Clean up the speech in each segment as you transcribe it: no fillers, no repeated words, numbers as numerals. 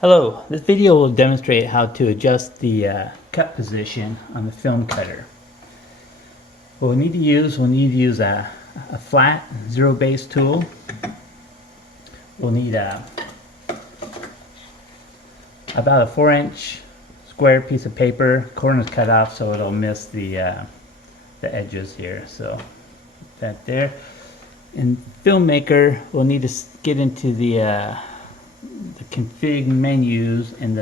Hello, this video will demonstrate how to adjust the cut position on the film cutter. What we'll need to use a flat zero base tool. We'll need about a 4-inch square piece of paper, corners cut off so it'll miss the edges here. So that there. In FilmMaker, we'll need to get into the config menus and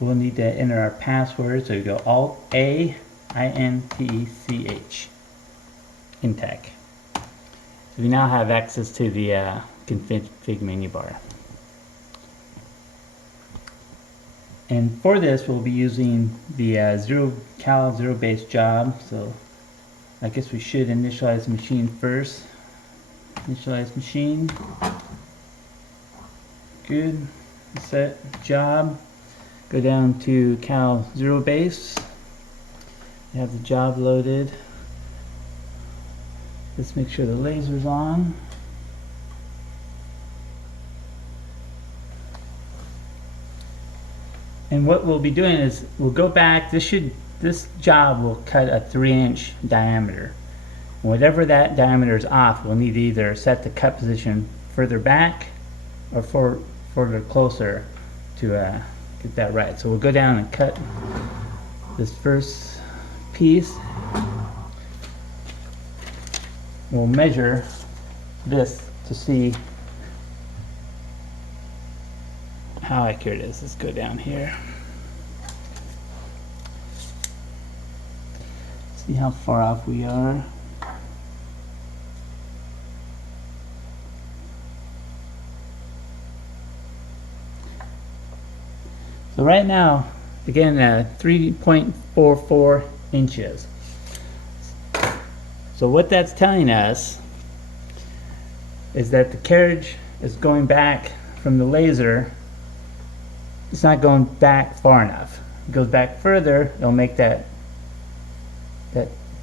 we'll need to enter our password. So you go Alt A INTCH Intech. So we now have access to the config menu bar. And for this, we'll be using the zero base job. So I guess we should initialize the machine first. Initialize machine. Good. Set job. Go down to cal zero base. You have the job loaded. Let's make sure the laser's on. And what we'll be doing is we'll go back. This job will cut a 3-inch diameter. And whatever that diameter is off, we'll need to either set the cut position further back or further closer to get that right. So we'll go down and cut this first piece. We'll measure this to see how accurate it is. Let's go down here. See how far off we are. So right now, again, 3.44 inches. So what that's telling us is that the carriage is going back from the laser. It's not going back far enough. It goes back further, it'll make that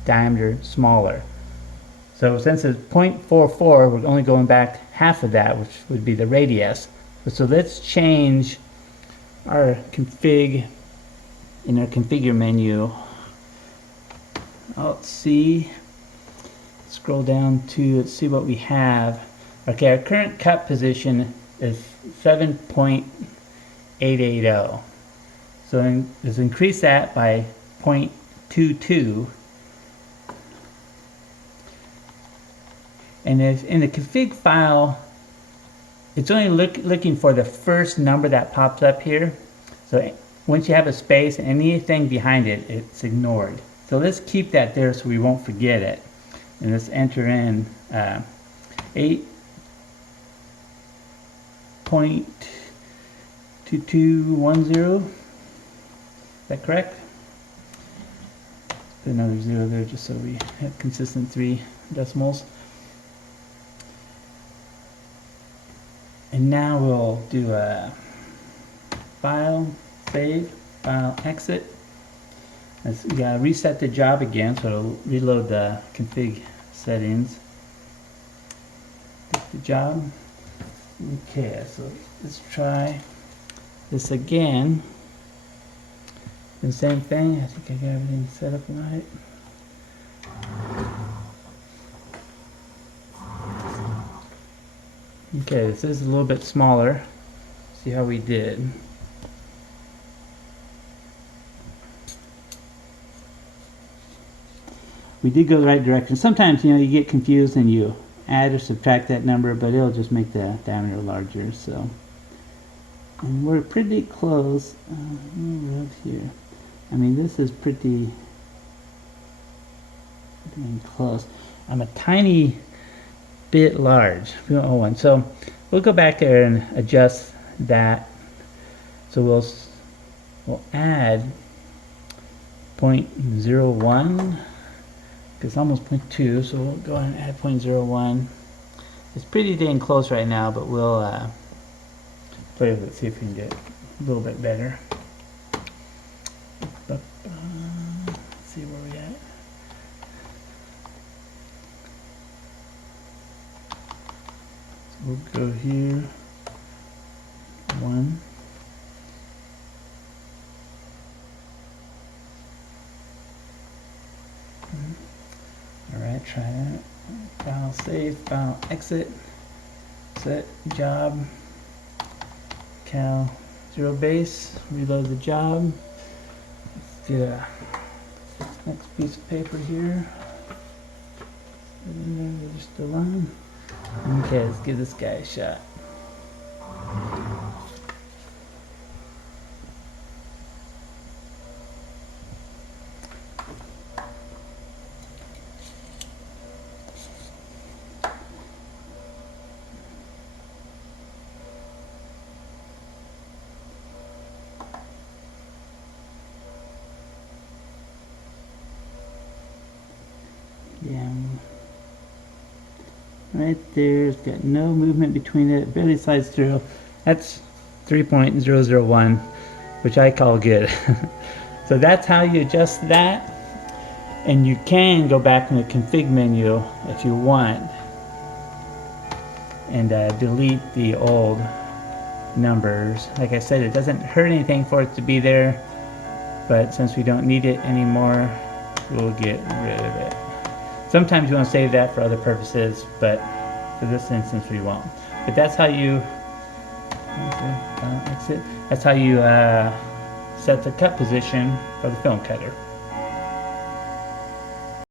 diameter smaller. So since it's 0.44, we're only going back half of that, which would be the radius. So let's change our config in our configure menu. Alt C, scroll down to, let's see what we have. Okay, our current cut position is 7.880. So let's increase that by 0.22. And if in the config file, it's only looking for the first number that pops up here. So once you have a space, anything behind it, it's ignored. So let's keep that there so we won't forget it. And let's enter in 8.2210. Is that correct? Put another 0 there just so we have consistent 3 decimals. And now we'll do a file, save, file, exit. We gotta reset the job again, so it'll reload the config settings. Pick the job. Okay, so let's try this again. The same thing. I think I got everything set up right. Okay, this is a little bit smaller. See how we did. We did go the right direction. Sometimes, you get confused and you add or subtract that number, but it'll just make the diameter larger. So, and we're pretty close. Right here. I mean, this is pretty close. I'm a tiny bit large. So we'll go back there and adjust that. So we'll add 0.01. It's almost 0.2, so we'll go ahead and add 0.01. It's pretty dang close right now, but we'll play with it, see if we can get a little bit better. Let's see where we at. So we'll go here. 1. try that. File save, file exit, set job, cal 0 base, reload the job. Let's get a next piece of paper here. Just the line. Okay, let's give this guy a shot. Yeah. Right there, it's got no movement between it, barely slides through. That's 3.001, which I call good. So that's how you adjust that. And you can go back in the config menu if you want and delete the old numbers. Like I said, it doesn't hurt anything for it to be there, but since we don't need it anymore, we'll get rid of it. Sometimes you want to save that for other purposes, but for this instance we won't. But that's how you exit. That's how you set the cut position for the film cutter.